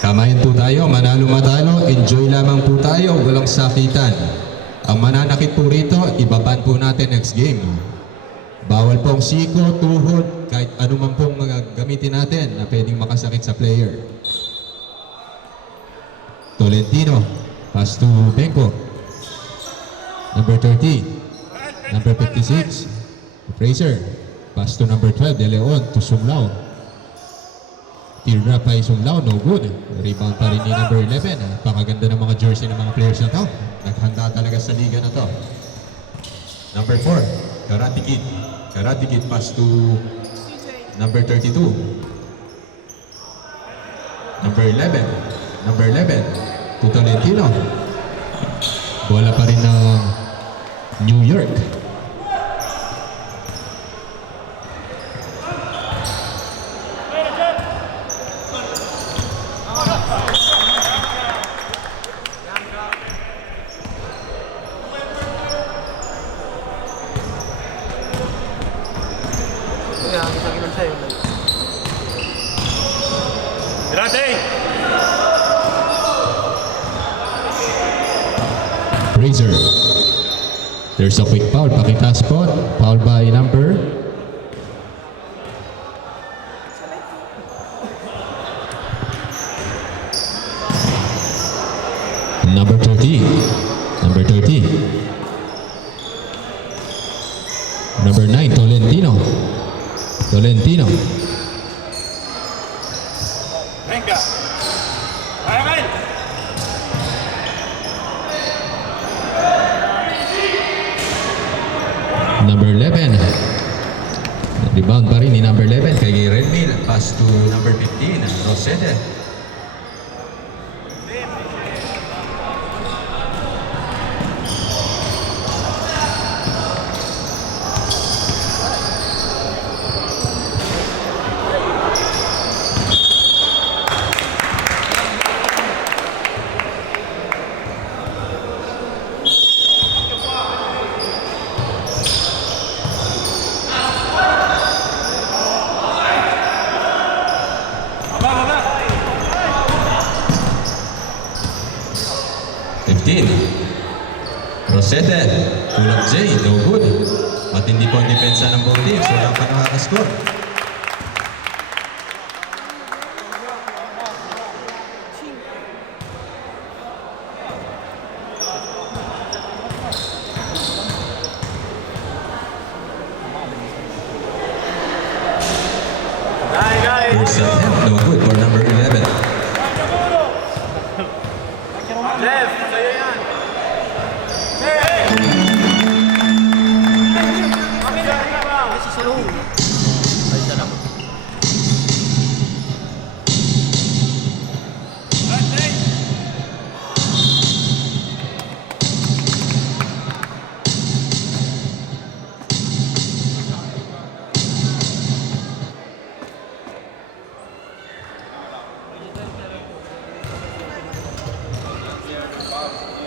Kamayan po tayo, manalo-matalo, enjoy lamang po tayo, walang sakitan. Ang mananakit po rito, ibaban po natin next game. Bawal pong siko, tuhod, kahit anuman pong mga gamitin natin na pwedeng makasakit sa player. Tolentino, pass to Benko. Number 30, number 56, Fraser. Pass to number 12, De Leon to Sumlao. Tira pa Sumlao, no good. Rebound pa rin ni number 11. Pakaganda ng mga jersey ng mga players na to. Naghanda talaga sa liga na to. Number 4, Karate Kid. Karate Kid pass to number 32. Number 11. Number 11 to Tolentino. Bola pa rin ng New York. Fraser. There's a quick foul. Pakita spot. Foul by number number 30. Number 30. Number 9, Tolentino. Tolentino. Venga. Vaya, Number 11. Rebound pa rin ni number 11 kay Redmill. Pass to number 15, Rosede. Rosete, kulang J, no good. Matindi po ang depensa ng both teams, wala pa nakakascore. First attempt, no good for number 11. Left, sa'yo yan.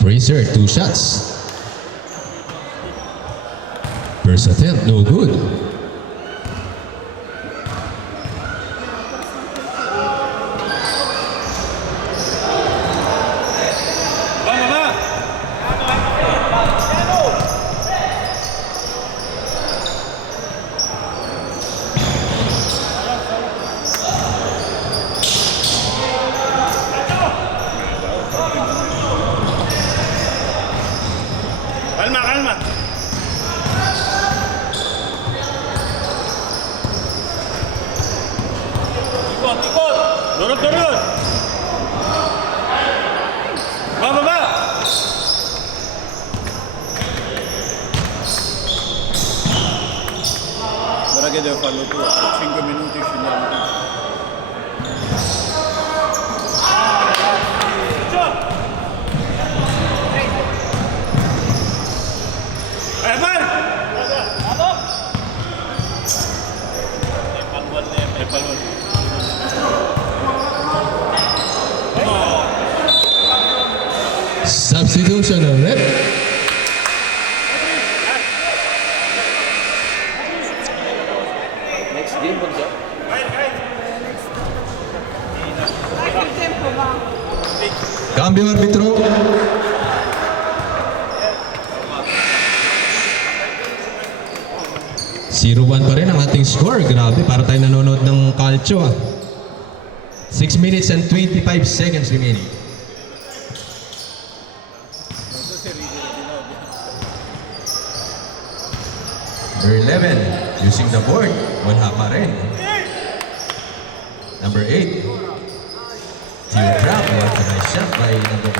Fraser, 2 shots. First attempt, no good. Calma, calma. Ikot, ikot. Durot, durot. Baba. Guarda che devo farlo tu, 5 minuti scendiamo tutti. Substitution of rep. Next game po siya. Tempo ba? Cambio arbitro. Zero 1 pa rin ang ating score. Grabe, para tayo nanonood ng calcio ah. 6 minutes and 25 seconds remaining. Number 11, using the board. Wala pa rin. Number 8, Theo Crab. What a nice shot by number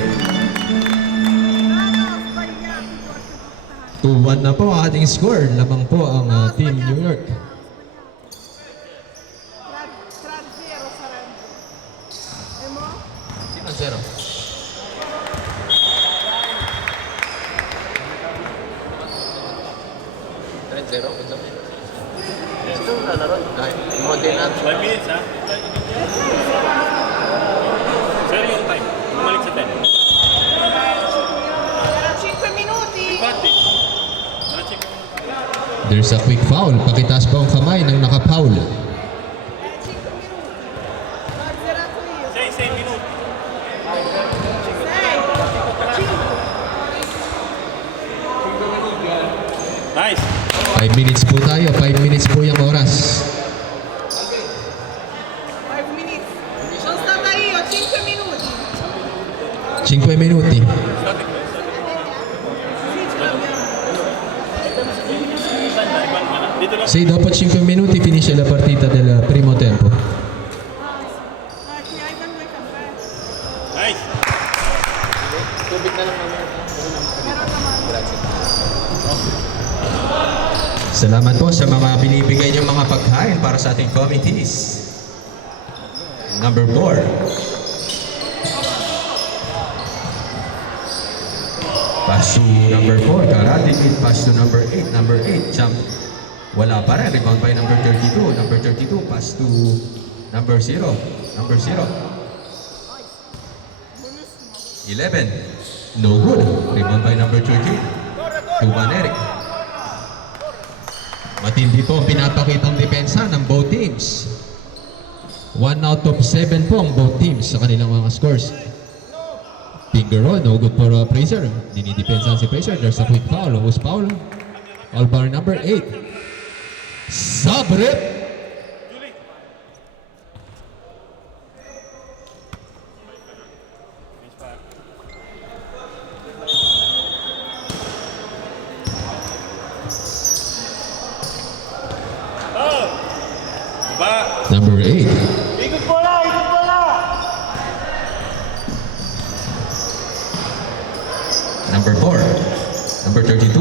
8. 2-1 na po ang ating score. Lamang po ang Team New York. Zero. Zero. Modena. 5 minutes, ha? Sir, yung time. Bumalik sa 10. 5 minuti. Pati. Wala 5 minuti. There's a quick foul. Pakitaas po ang kamay ng nakapoul. 5 minuti. Ho azzerato io. 6 minuti. 6, 5. Nice. 5 minutes po tayo. 5 minutes po yung oras. 5 minutes. Sono stata io, 5 minuti. 5 minuti. Sì, ce l'abbiamo. Dito lang. Sì, dopo 5 minuti finisce la partita del primo tempo. Ti hai quando è caffè? Nice. Salamat po sa mga binibigay niyong mga pagkain para sa ating committees. Number 4. Pass to number 4. Karate Kid. Pass to number 8. Number 8. Champ. Wala pa rin. Rebound by number 32. Number 32. Pass to number 0. Number 0. 11. No good. Rebound by number 13. Tuban Eric. Matindi po ang pinapakitang depensa ng both teams. 1 out of 7 po ang both teams sa kanilang mga scores. Finger roll, no good for Fraser. Dinidepensahan si Fraser. There's a quick foul. Who's foul? Foul bar number 8. Sabrip! Ba? Number 8. Ikot bola! Ikot bola! Number 4. Number 32.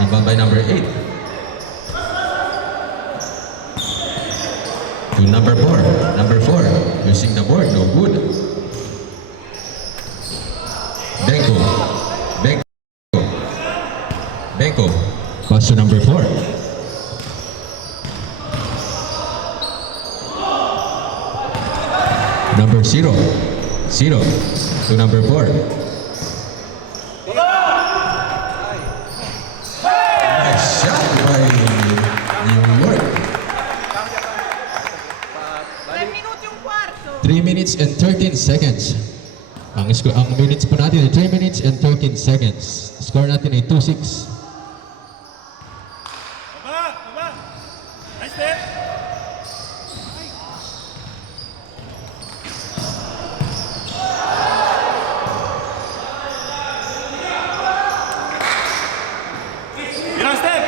Rebound by number 8. To number 4. Number 4. Using the board. No good. Benko. Benko. Benko. Pass to number 4. Number 0. 0. To number 4. Nice shot by New York. 3 minuti e un quarto. 3 minutes and 13 seconds. Ang minutes po natin ay 3 minutes and 13 seconds. Score natin ay 2-6. Baba! Baba! Nice step! Ginang step!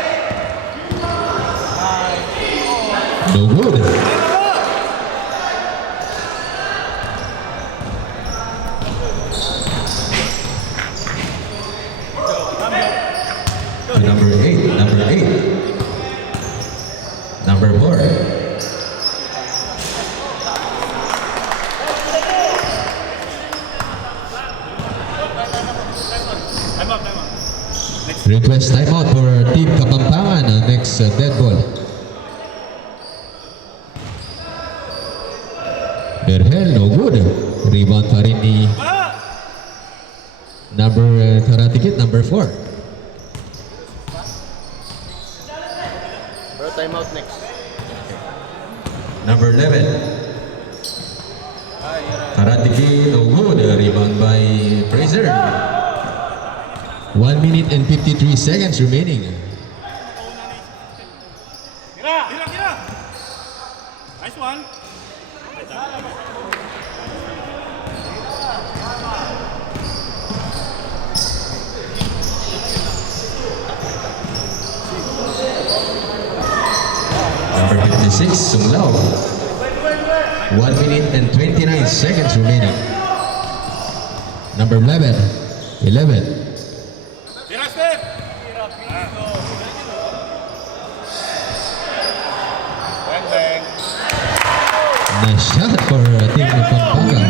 No good. To number 8. Number 8. Number 4. Time up, time up. Next. Request timeout for Team Kapampangan. Next dead ball. Berhel, no good. Rebound pa rin ni Ba! number Karate Kid, number 4. Bro, time out next. Number 11. Karate Kid, no good. Fraser. 1 minute and 53 seconds remaining. Kira! Nice one. Number 56, Sung Lao. 1 minute and 29 seconds remaining. Number 11. Kira, step! Bang, bang. Nice shot for Team Pampanga.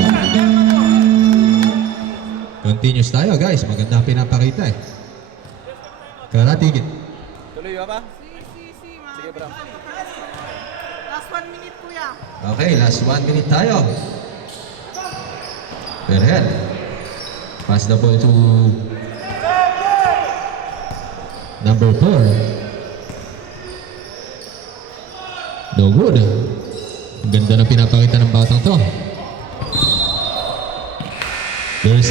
Continuous tayo guys, maganda pinapakita eh. Karatigin. Tuloy ba? Si, Sige, bro. Last 1 minute, kuya. Okay, last 1 minute tayo. Perhen. Pass the ball to number 4. No good. Ang ganda na pinapakita ng batang to. There's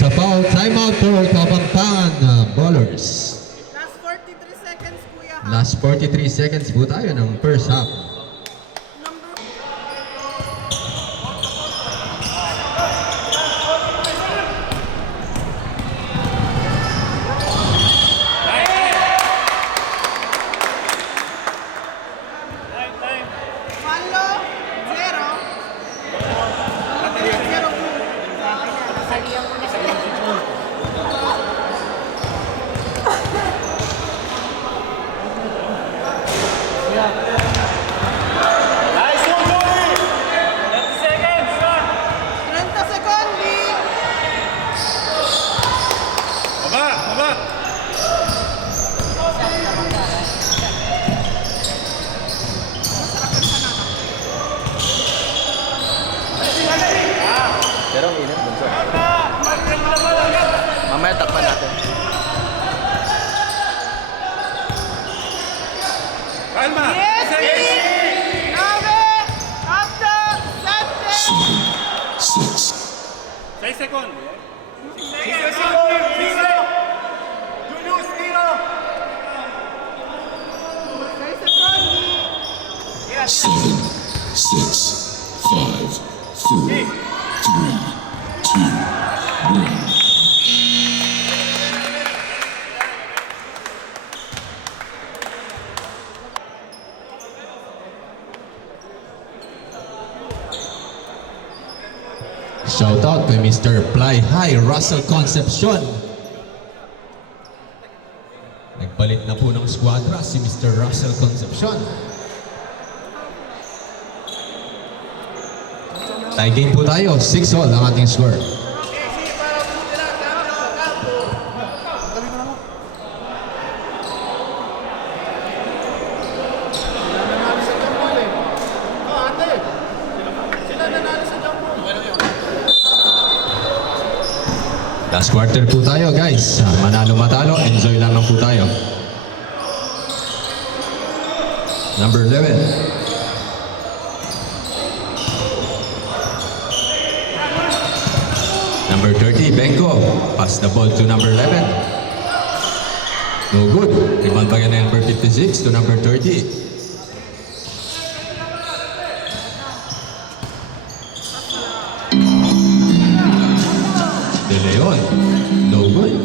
a foul timeout for Kapampangan bowlers. Last 43 seconds, kuya. Last 43 seconds po tayo ng first half. Number Palo, 30 secondi. Baba! Pero ang init bunso. Mamaya takpan natin. Kalma! Yes, Sige. 9, 8, 7. 6 seconds. 6 secondi. 7, 6, 5, 4, 3, 2, 1. Shout out kay Mr. Fly High Russell Concepcion. Nagpalit na po ng squadra si Mr. Russell Concepcion. Tie game po tayo, 6-all ang ating score. Last quarter po tayo guys. Manalo matalo, enjoy lang po tayo. Number 11. Number 30, Benko. Pass the ball to number 11. No good. Rebound pa yan na number 56 to number 30. De Leon. No good.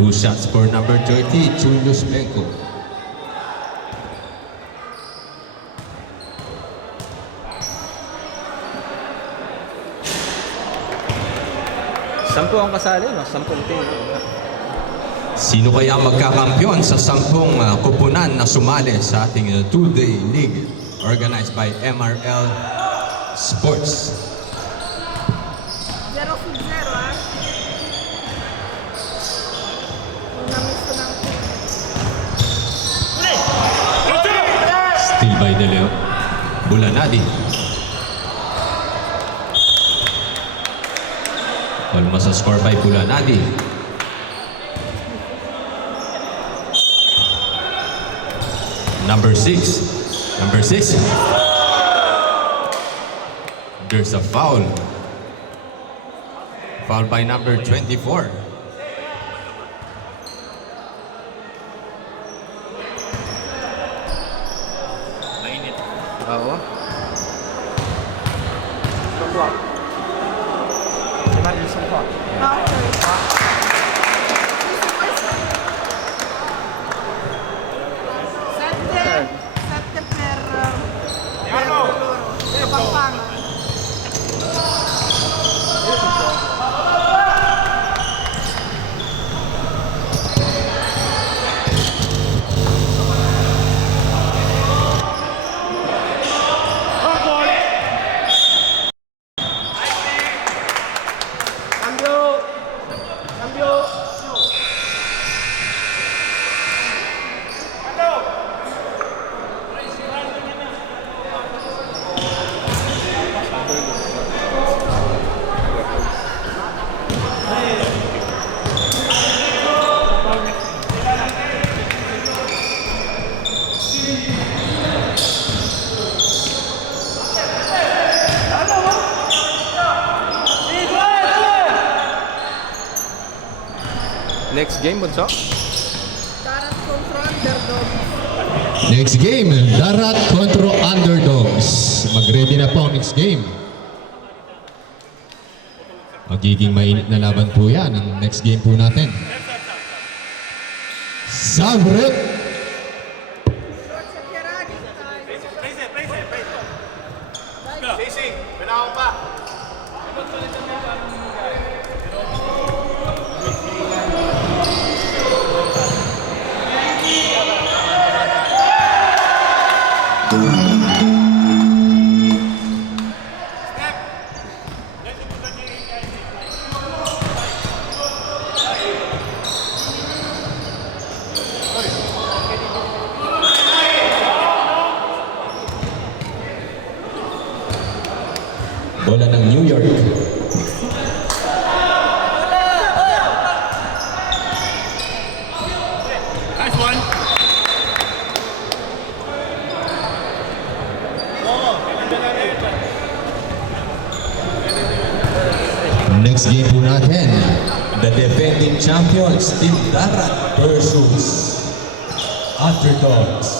Two shots for number 30, Julius Benko. Sampu ang kasali, no? 10 team. Sino kaya magkakampiyon sa 10 kupunan na sumali sa ating two-day league organized by MRL Sports? 0-0, ah. Namiss ko ng Still by De Leon. Bulanadi. Almost a score by Bulanadi. Number 6. Number 6. There's a foul. Foul by number 24. Mainit. Oo. Sumpa. Si Mario Sumpa. Sette per loro. Kapampangan. Next game, Bunso. Darat kontra underdog. Next game, Darat kontra Underdogs. Mag-ready na po ang next game. Magiging mainit na laban po yan ang next game po natin. Sabrek! Sakirani. Sising, pinakaw pa. Bola ng New York. Nice one. Next game po natin, the defending champions, Team Darat versus Underdogs.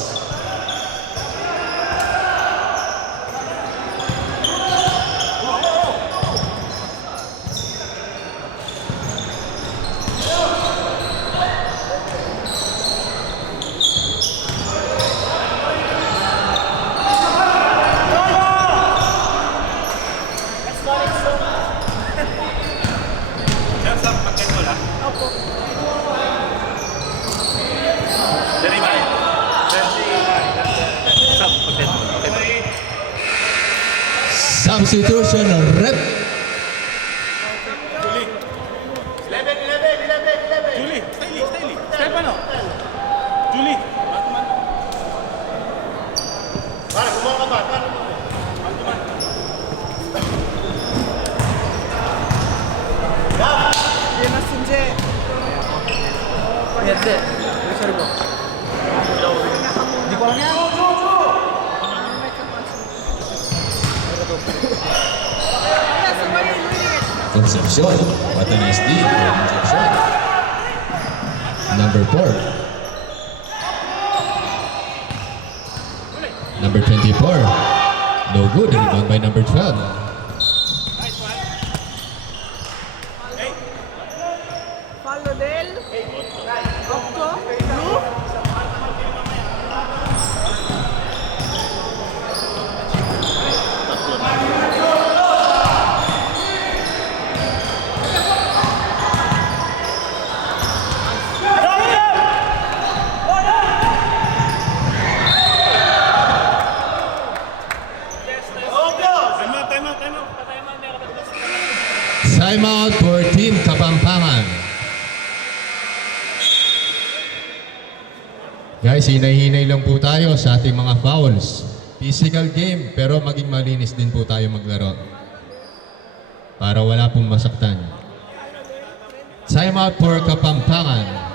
Substitution rep. Julie, Styli. Stefano. Julie. Para, gumawa ka ba? Para. Yan na Sinje. Yerde. Reserve mo. Hindi ko alam yan. May kapasok. Kaya sabay ulit. Concepcion. What a nice lead for Concepcion. Number 4. Number 24. No good. Rebound by number 12. Fallo del 8. Blue. Timeout for Team Kapampangan. Guys, hinay-hinay lang po tayo sa ating mga fouls. Physical game, pero maging malinis din po tayo maglaro. Para wala pong masaktan. Time out for Kapampangan.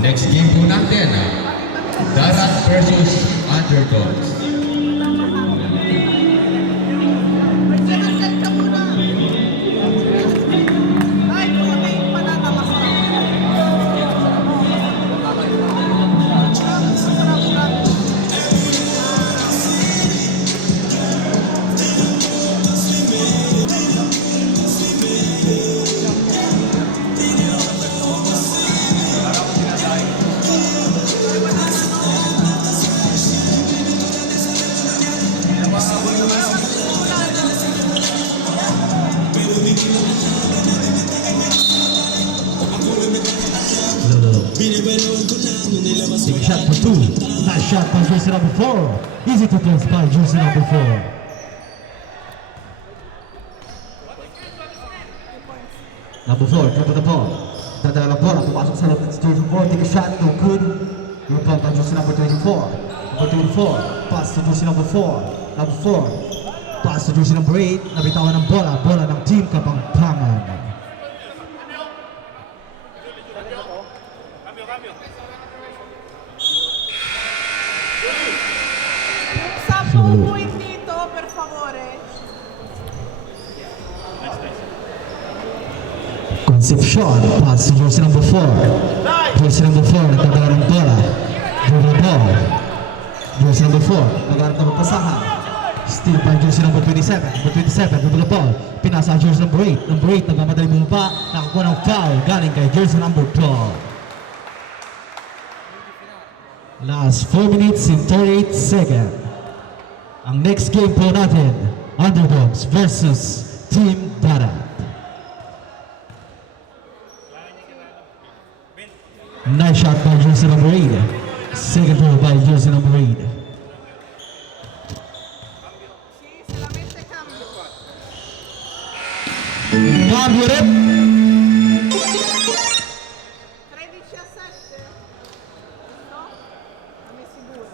Next game po natin, Darat versus Underdogs. Magdadagdag ka muna. Ay, kung may panatamas na. Big shot for 2. Nice shot by jersey number 4. Easy to close by jersey number 4. Number 4, dribble the ball. Dadala ng bola, pumasok sa loob ng jersey 4. Take a shot, no good. Rebound by jersey number 24. Number 24, pass to jersey number 4. Number 4, pass to jersey number 8. Nabitawan ng bola, bola ng team Kapampangan. Sa point dito, per favore. Concepcion, pass to jersey number 4. Jersey number 4, nagdadala ng bola. Dribble ball. Jersey number 4, nagharap ng pasahan. Steal by jersey number 27. Number 27, dribble the ball. Pinasa ang jersey number 8. Number 8, nagmamadali bumaba. Nakakuha ng foul. Galing kay jersey number 12. Last 4 minutes and 38 seconds. Ang next game po natin, Underdogs versus Team Darat. Nice shot by jersey number 8. Second ball by jersey number 8. Si solamente cambio. Cambio rin. 13-17. No? Kami siguro.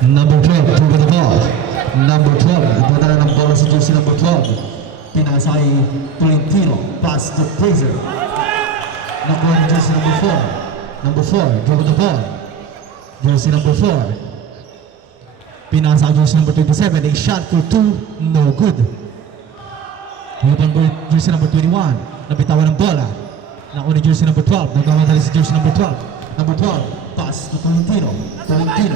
Number 12, over the ball. Number 12, ipadala ng bola sa jersey number 12. Pinasa kay Tolentino. Pass to Fraser. Nakuha ng jersey number 4. Number 4, dribble the ball. Jersey number 4. Pinasa kay jersey number 27. A shot for 2, no good. Rebound by jersey number 21. Nabitawan ng bola. Nakuha ng jersey number 12. Nagmamadali si jersey number 12. Number 12, pass to Tolentino. Tolentino,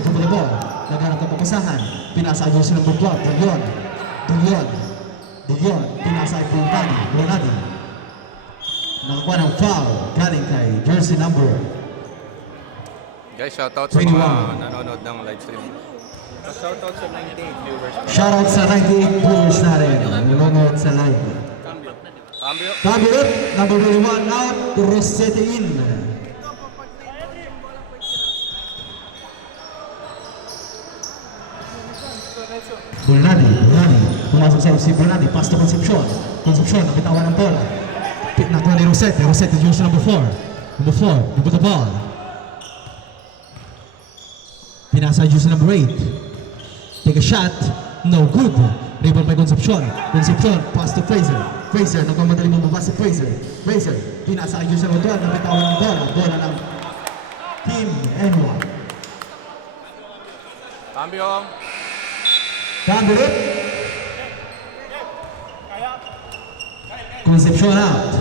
dribble the ball. Naghanap ng papasahan. Pinasa kay jersey number 12. De Leon, pinasa kay Bernardi. Nakakuha ng foul. Galing kay jersey number Guys, shoutout sa 21. mga nanonood ng live stream. Shoutout sa 98 viewers. shoutout sa 98 viewers natin. Nanonood sa live. Cambio. Cambio rin, number 21 out, Rosete in. Ito po pag naibol yung bola po Bernardi. Pumasok sa si Bernardi. Pass to Concepcion. Nabitawan ng bola. Nakuha ni Rosete. Jersey number 4. Number 4, dribble the ball. Pinasa jersey number 8. Take a shot. No good. Rebound by Concepcion, pass to Fraser. Nagmamadali bumaba si Fraser. Pinasa kay jersey number 12. Nabitawan ng bola. Bola ng Team N1. Cambio. Cambio rin. Concepcion out.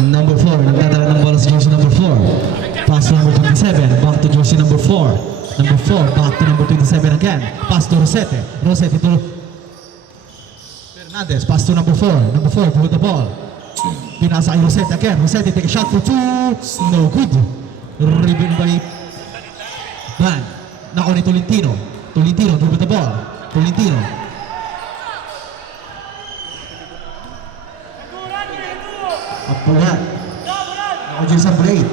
Number 4, nagdadala ng bola sa jersey number 4. Pass to number 27, back to jersey number 4. Number 4, back to number 27 again. Pass to Rosete to Fernandez, pass to number 4. Number 4, with the ball. Pinasa kay Rosete again. Rosete take a shot for 2. No good. Rebound by Ban. Nako ni Tolentino. Tolentino dribble the ball. Tolentino. Apuhan. Ako dyan sa break.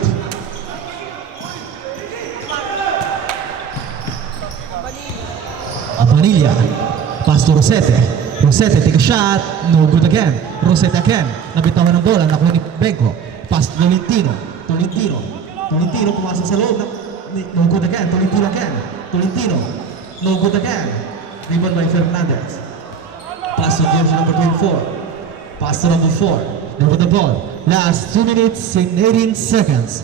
Vanilla. Pass to Rosete. Rosete take a shot. No good again. Rosete again. Nabitawan ng bola. Nakuha ni Benko. Pass to Tolentino. Tolentino. Tolentino pumasok sa loob. No good again. Tolentino again. Tolentino. No good again. Rebound by Fernandez. Pass to jersey number 24. Pass to number 4. Now with the ball. Last 2 minutes and 18 seconds.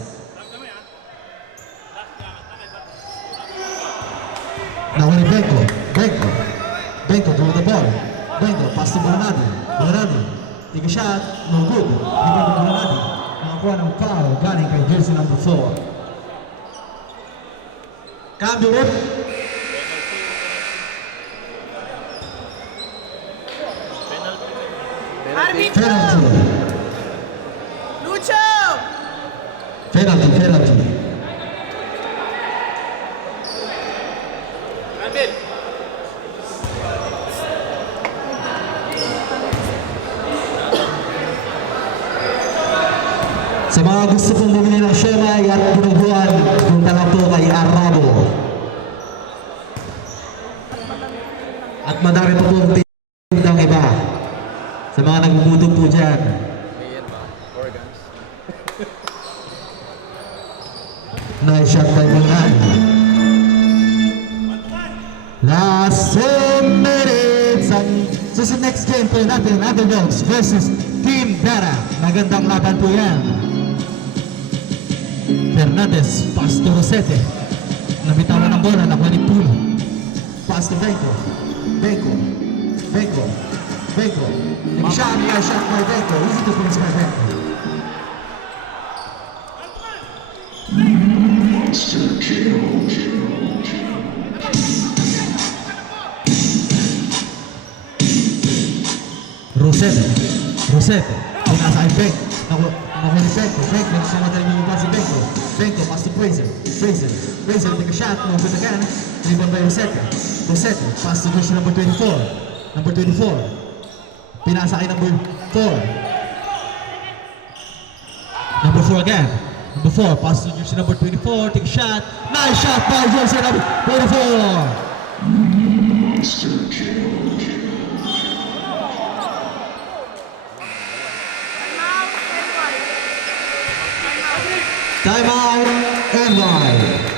Now with Benko. Benko. Benko through the ball. Benko pass to Bernardo. Bernardo. Take a shot. No good. Rebound by Bernardo. Nakakuha ng foul. Galing kay jersey number 4. Cambio rep. Arbitro! Penalty. Lucho! Penalty. Penalty. Sa mga gusto pong bumili ng siomay at binubuan, punta lang po kay Arabo. At madami pa pong tindang iba. Sa mga nagbubuto po dyan. Ayan ba? Organs. Nice shot by Mangan. Last 10 minutes. Ang susunod next game po natin, Underdogs versus Team Dara. Magandang laban po yan. Fernandez, pass to Rosete. Nabitawan ng bola, nakuha ni Puno. Pass to Benko. Benko. Benko. Benko. Shot by Benko. Easy to finish by Benko. Rosete. Rosete. Pinasa kay Benko. Nakuha ni Benko. Benko. Nagsamata rin yung si Benko. Benko. Pass to Fraser. Fraser. Fraser take a shot. No good again. Rebound by Rosete. Rosete. Pass to jersey number 24. Number 24. Pinasa kay number 4. Number 4 again. Number 4. Pass to jersey number 24. Take a shot. Nice shot by jersey number 24. Time out and wide.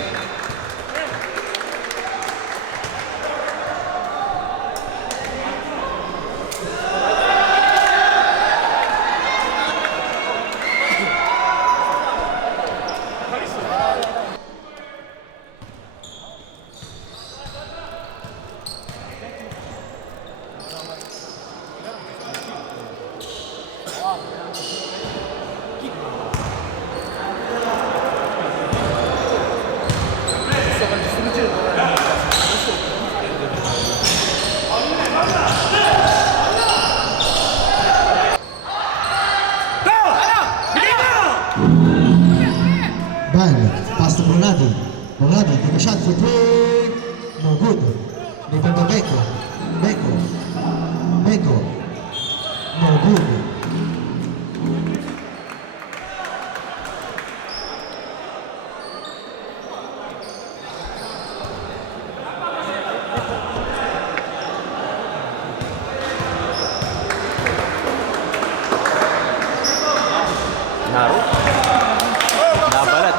Bang, pass to Bernardo. Bernardo, take a shot for three. No good. Rebound to Benko. Benko. Benko. No good. Naro? Nabalat.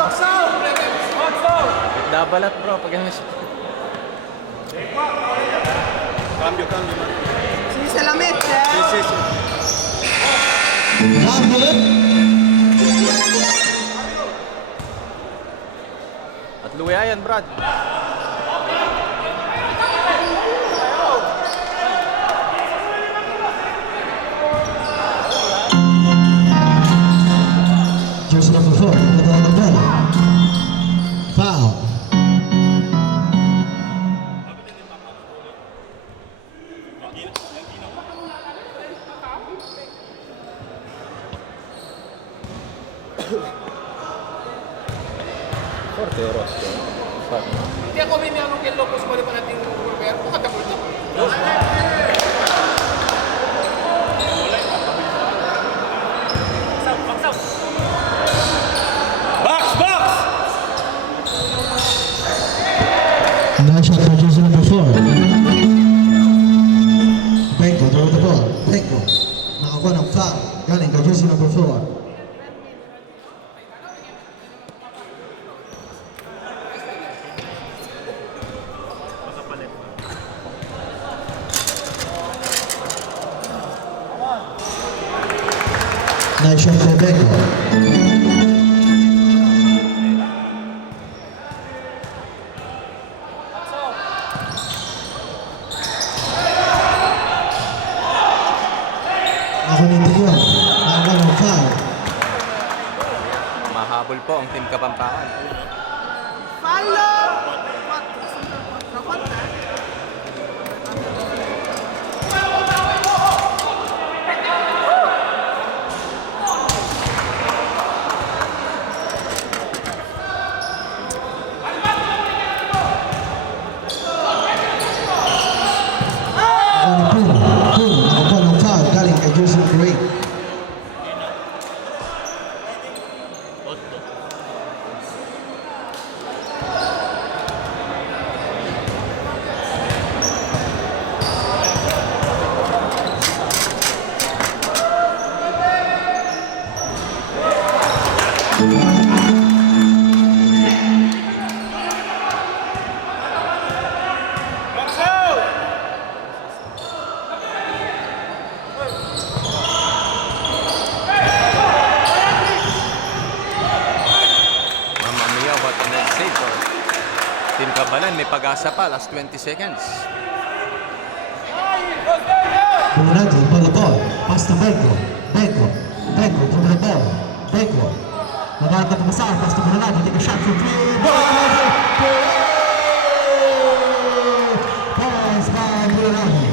Nabalat bro, pag ano siya. Cambio, man. Si se la mette, Sì, sì, sì. Cambio. At luya yan, Brad. Jersey number 4. Nagdala ng bola. Foul. Forte Orozco. Hindi ako minanong kay Lopez pa rin pa natin Roberto. Katapos ito. Nice shot by jersey number 4. Benko, throw the ball. Benko. Nakakuha ng foul. Galing kay jersey number 4. Nice shot by Benko. Ako nindig yun. Nakakuha ng foul. Mahabol po ang Team Kapampangan. Follow! Contra. Ako ni Poole. Nakakuha ng foul. Galing kay jersey number 8. Mamma mia, what a nice save for Team Kabalan. May pag-asa pa, last 20 seconds. Bulunati, for the ball. Pass to Benko. Benko. Benko, throw the ball. Benko. Naganda pa masaya. Pass to Bulunati. Take a shot for 3. Pass by Bulunati.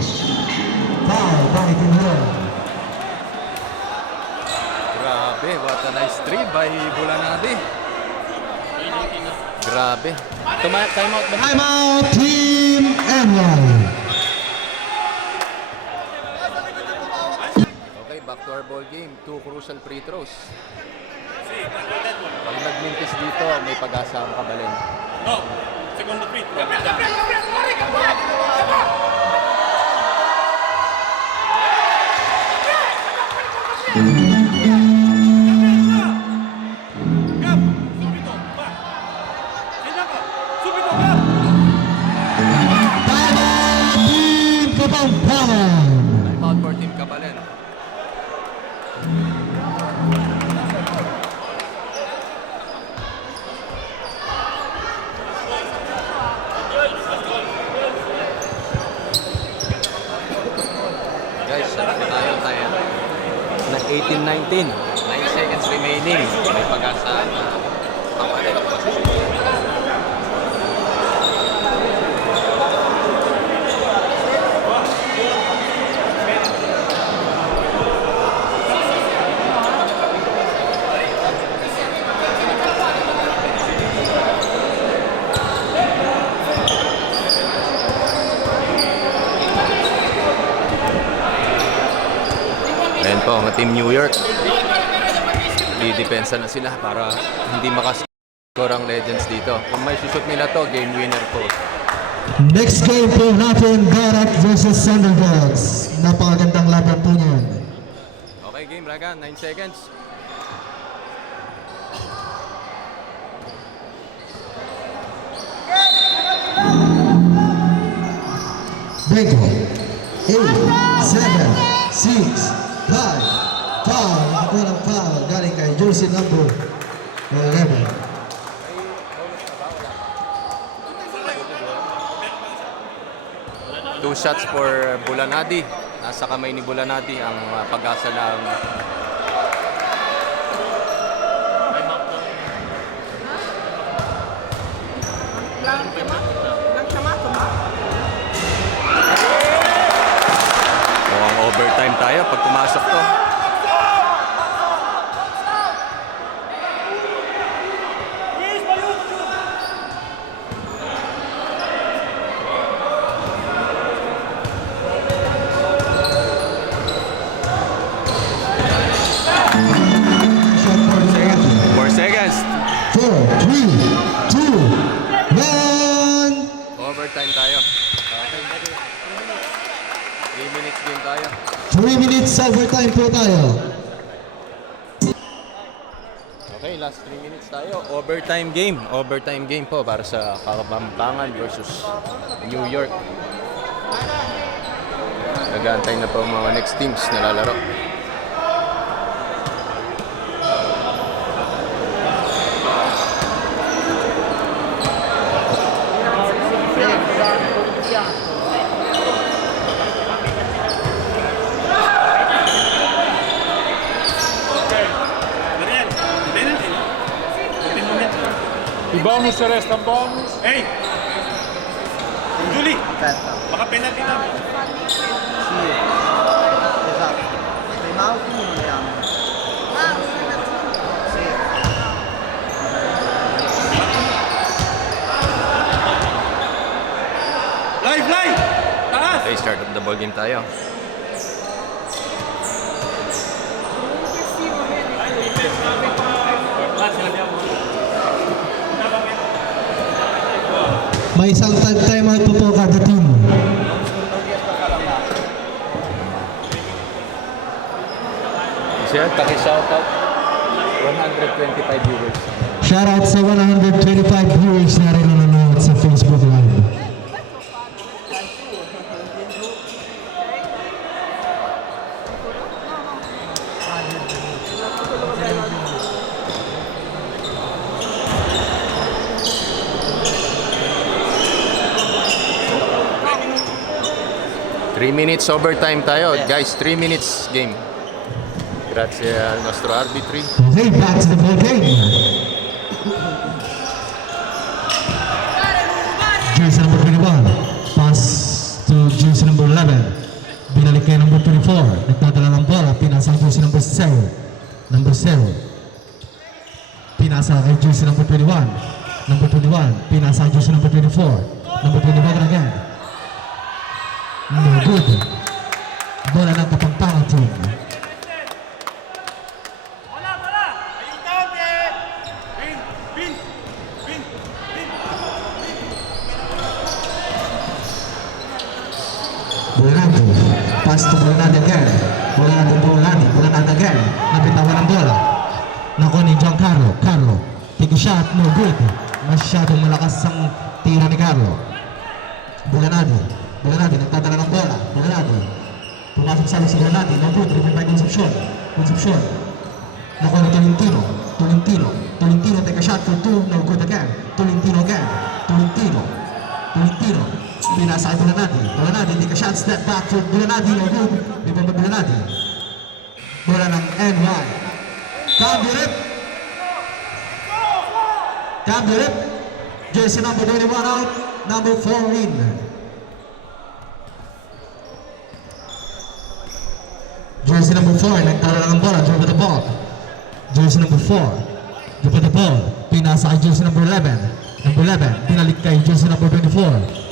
Foul by Bulunati. Grabe, what a nice three by Bulanadi. Grabe. Time out ba? Timeout, Team NY. Okay, back to our ball game. 2 crucial free throws. Pag nagmintis dito, may pag-asa ang Kabalan. No, second free. Timeout, Team Kapampangan. Time out for Team Kabalan. Guys, tayo na 18-19. 9 seconds remaining. May pag-asa na Kabalan. Ayan po ang Team New York. Didepensa na sila para hindi makascore ang Legends dito. Kung may susut nila to, game winner po. Next game po natin, Barak versus Thunderdogs. Napakagandang laban po niyan. Okay, game Raga, 9 seconds. Benko. 8, 7, 6, 5. Foul. Nakakuha ng foul. Galing kay jersey number 11. Two shots for Bulanadi. Nasa kamay ni Bulanadi ang pag-asa ng mukhang overtime tayo pag pumasok to. overtime tayo. Okay. 3 minutes game tayo. 3 minutes overtime po tayo. Okay, last 3 minutes tayo. Overtime game. Overtime game po para sa Kapampangan versus New York. Nag-aantay na po ang mga next teams na lalaro. I-bonus sa rest, ang bonus. Hey! Julie! Baka penalty na. Esatto. Time out non vediamo. Live, live! Taas! Okay, start of the ball game tayo. May isang timeout po kada team. Siya, paki-shoutout. 125 viewers. Shoutout sa 125 viewers na rin nanonood sa Facebook Live. Three minutes overtime tayo. Guys, 3 minutes game. Grazie al nostro arbitri. Okay, back to the ball game. Jersey number 21. Pass to jersey number 11. Binalik kay number 24. Nagdadala ng bola. Pinasa kay jersey number 0. Number 0. Pinasa kay jersey number 21. Number 21. Pinasa kay jersey number 24. Number 21 again. No good. Bola ng Kapampangan team. Bulanado. Pass to Bulanado again. Bulanado again. Napitawan ng bola. Nakuha ni Giancarlo. Carlo. Take a shot. No good. Masyadong malakas ang tira ni Carlo. Bulanado. Nagtadala ng bola. Bulanado. Pumasok sa si Bulanado. No good. Rebound by Concepcion. Nakuha ni Tolentino. Take a shot for 2. No good again. Tolentino again. Pinasa kay Bulanadi, take a shot, step back for Bulanadi, no good. Rebound by Bulanadi. Bola ng NY. Cambio rip. Jersey number 21 out, number 4 in. Jersey number 4, nagtala ng bola, dribble the ball. Jersey number 4, dribble the ball. Pinasa kay jersey number 11. Pinalik kay jersey number 24.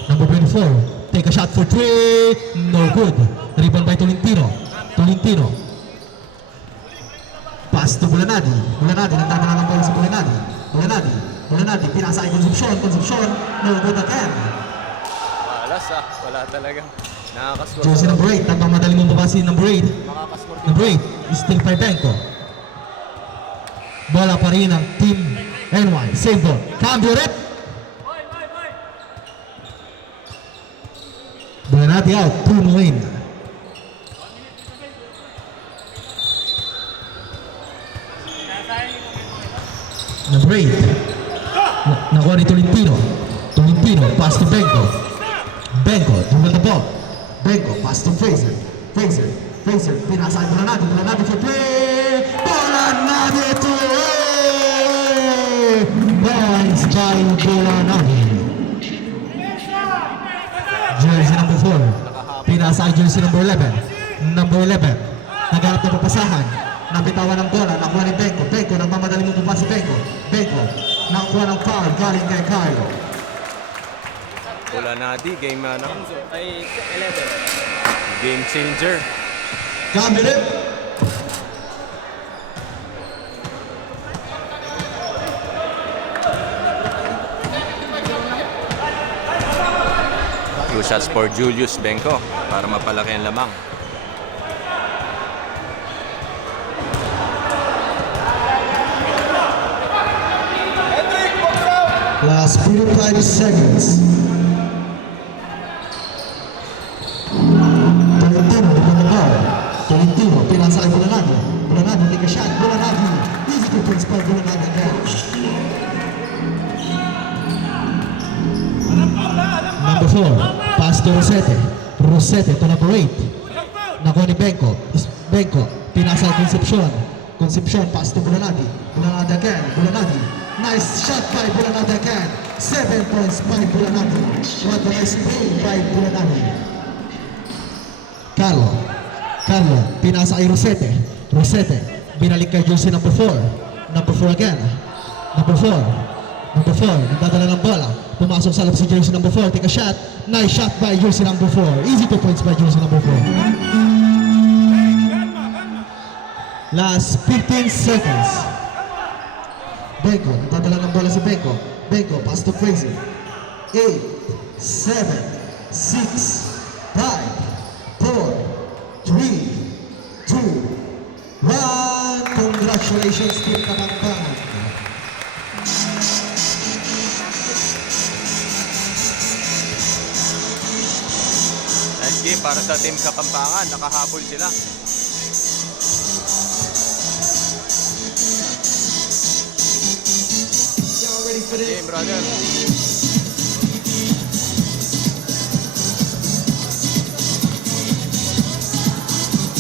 Number 24, take a shot for 3. No good. Rebound by Tolentino. Pass to Bulanadi, nagdadala ng bola sa Bulanadi, pinasa kay Concepcion. No good again. Wala talaga. Nakakascore. Jersey number 8, nagmamadali mong babasi number 8. Number 8, still by Benko. Bola pa rin ang Team NY. Save ball. Cambio rep. Bulanadi out, 2 no in. Number 8. Nakuha ni Tolentino, pass to Benko, dribble the ball. Benko, pass to Fraser, pinasa kay Bulanadi for 3. Bulanadi to points by Bulanadi. Jersey number 4, pinasa kay jersey number 11. Nagharap na papasahan, nabitawan ng bola, nakuha ni Benko, nagmamadali mo pa si Benko, nakuha ng foul, galing kay Carlo. Bulanadi, game game changer. Cambio rep. 2 shots for Julius Benko para mapalaki ang lamang. Last 45 seconds. Tolentino, di ba na Tolentino, pinasa kay Bulanadi. Bulanadi, take a shot. Bulanadi. Easy to points by Bulanadi again. Number 4, pass to Rosete. Rosete to number 8. Nakuha ni Benko. Benko, pinasa kay Concepcion. Concepcion, pass to Bulanadi. Bulanadi again. Bulanadi. Nice shot by Bulanadi again. 7 points by Bulanadi. What a nice play by Bulanadi. Carlo, pinasa kay Rosete. Rosete, binalik kay jersey number 4. Number 4 again. Number 4, nagdadala ng bola. Pumasok sa loob si jersey number 4. Take a shot. Nice shot by jersey number 4. Easy 2 points by jersey number 4. Last 15 seconds. Benko, nagdadala ng bola si Benko. Benko, pass to Crazy. 8, 7, 6, 5, 4, 3, 2, 1. Congratulations, Team Kapampangan. Nice game para sa Team Kapampangan. Nakahabol sila. Game, brother.